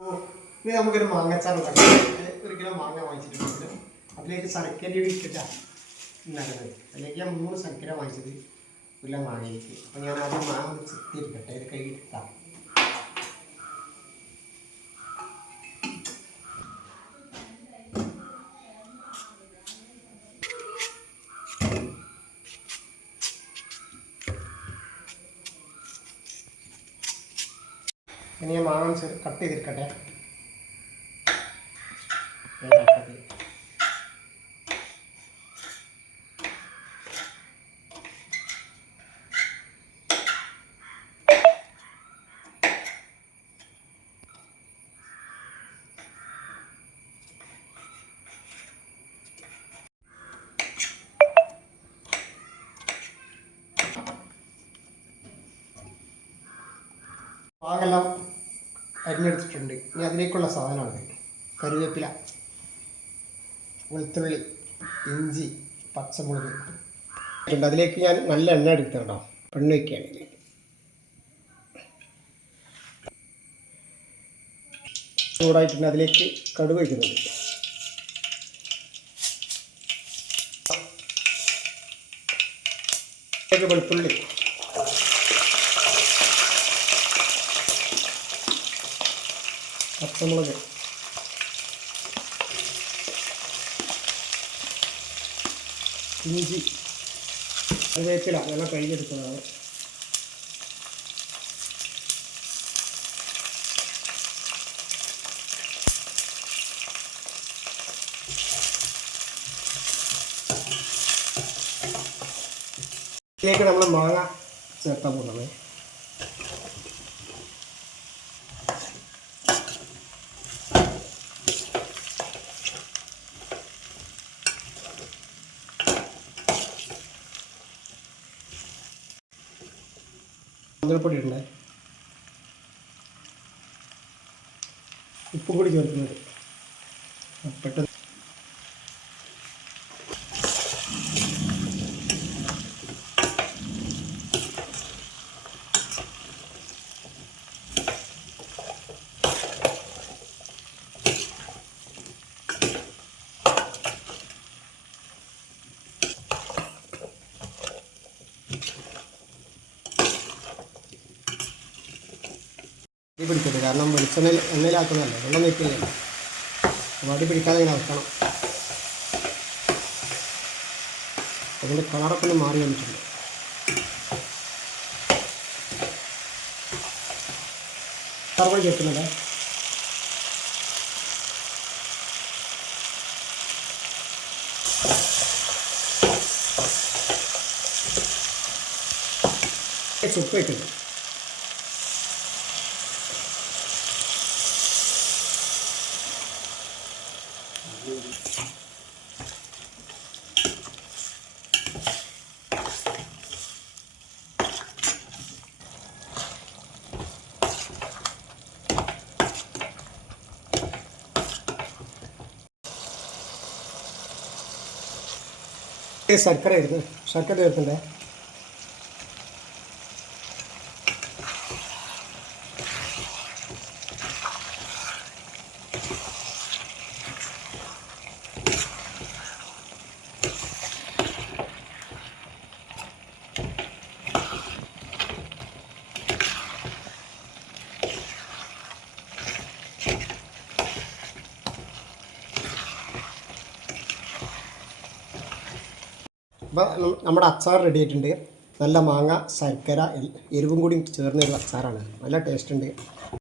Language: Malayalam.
ഇനി നമുക്കൊരു മാങ്ങച്ചാർ ഒരു കിലോ മാങ്ങ വാങ്ങിച്ചിട്ടുണ്ട്. അതിലേക്ക് ശർക്കര ഇട്ടിട്ടാണ് ഉണ്ടാക്കുന്നത്. അതിലേക്ക് ഞാൻ 3 ശർക്കര വാങ്ങിച്ചത് ഒരു കിലോ മാങ്ങയിലേക്ക്. അപ്പോൾ ഞാൻ ആദ്യം മാങ്ങ ചെത്തിയെടുക്കട്ടെ. ഇത് കൈയിട്ടാം. ഇനി ഞാൻ മാങ്ങ കട്ട് ചെയ്തെടുക്കട്ടെ. മാങ്ങെല്ലാം അരിഞ്ഞെടുത്തിട്ടുണ്ട്. ഇനി അതിലേക്കുള്ള സാധനമാണ് കറിവേപ്പില, വെളുത്തുള്ളി, ഇഞ്ചി, പച്ചമുളക്. അതിലേക്ക് ഞാൻ നല്ല എണ്ണ എടുത്തിട്ടുണ്ടോ, പെണ്ണ് വയ്ക്കുകയാണ്. ഇതിലേക്ക് ചൂടായിട്ടുണ്ട്. അതിലേക്ക് കടുക് വയ്ക്കുന്നുണ്ട്. വെളുത്തുള്ളി, പച്ചമുളക്, ഇഞ്ചി, കറിവേപ്പില നല്ല കഴുകിയെടുക്കുന്നതാണ്. ഇതിലേക്ക് നമ്മൾ മാങ്ങ ചേർത്താൻ പോകുന്നത്. മഞ്ഞൾപ്പൊടി ഇടണേ, ഉപ്പും കൂടി ചേർക്കുന്നത് പെട്ടെന്ന്. പിടിക്കട്ടെ, കാരണം വെളിച്ചെണ്ണയിൽ എണ്ണയിലാക്കുന്നതല്ലേ, വെള്ളം നീക്കില്ലല്ലോ. അപ്പോൾ അടി പിടിക്കാതെ ഇങ്ങനെ വെക്കണം. അതിൻ്റെ കളറൊക്കെ ഒന്ന് മാറി വന്നിട്ടുണ്ട്. കറുവ ചേർക്കുന്നുണ്ട്. ചുപ്പ് ഇട്ടിട്ട് ശർക്കര ചേർക്കണ്ടേ. അപ്പോൾ നമ്മുടെ അച്ചാർ റെഡി ആയിട്ടുണ്ട്. നല്ല മാങ്ങ, ശർക്കര, എരിവും കൂടി ചേർന്നൊരു അച്ചാറാണ്. നല്ല ടേസ്റ്റ് ഉണ്ട്.